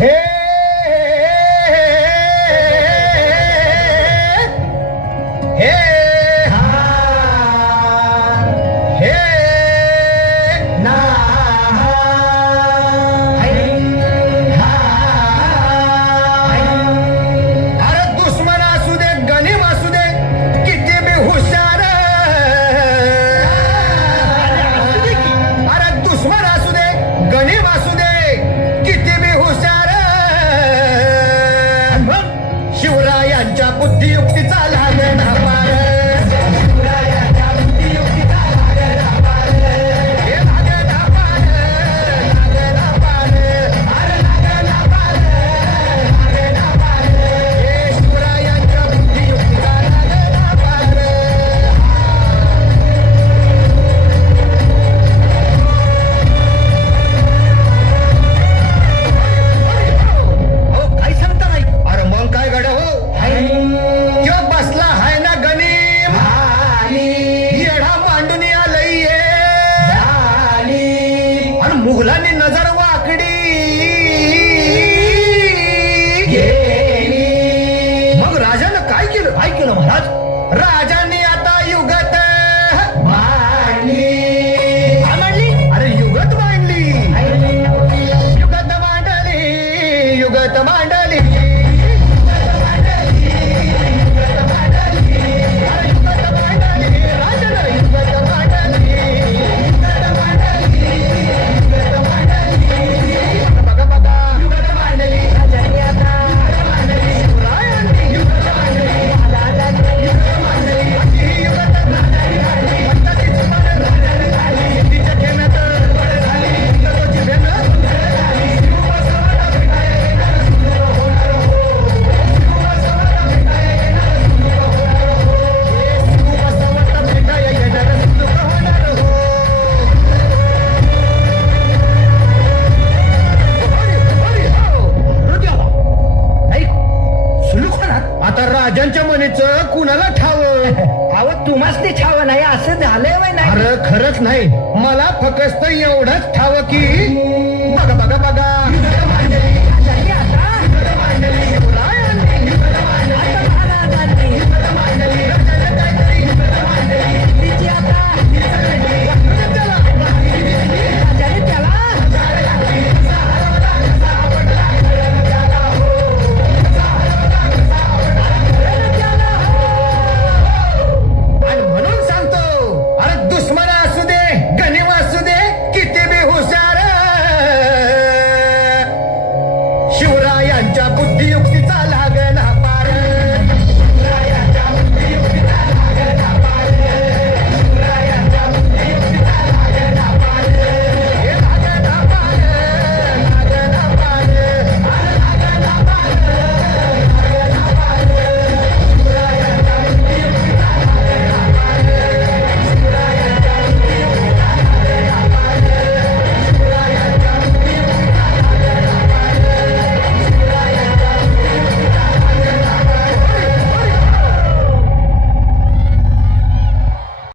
हे हे हा हे ना अरे दुश्मन असू दे गणिम असू दे किती बी हुशार अरे दुश्मन असू दे गणिम असू दे किती बी हुशार शिवरायांच्या बुद्धियुक्तीचा लागला पार मुघलांनी नजर वाकडी मग राजानं काय केलं महाराज राजांनी आता युगत मांडली अरे युगत मांडली युगत मांडली आता राजांच्या मनेचं कुणाला ठाव अहो तुम्हाच ते ठाव नाही असं झालंय वय नाही अरे खरंच नाही मला फक्त एवढंच ठाव की बघा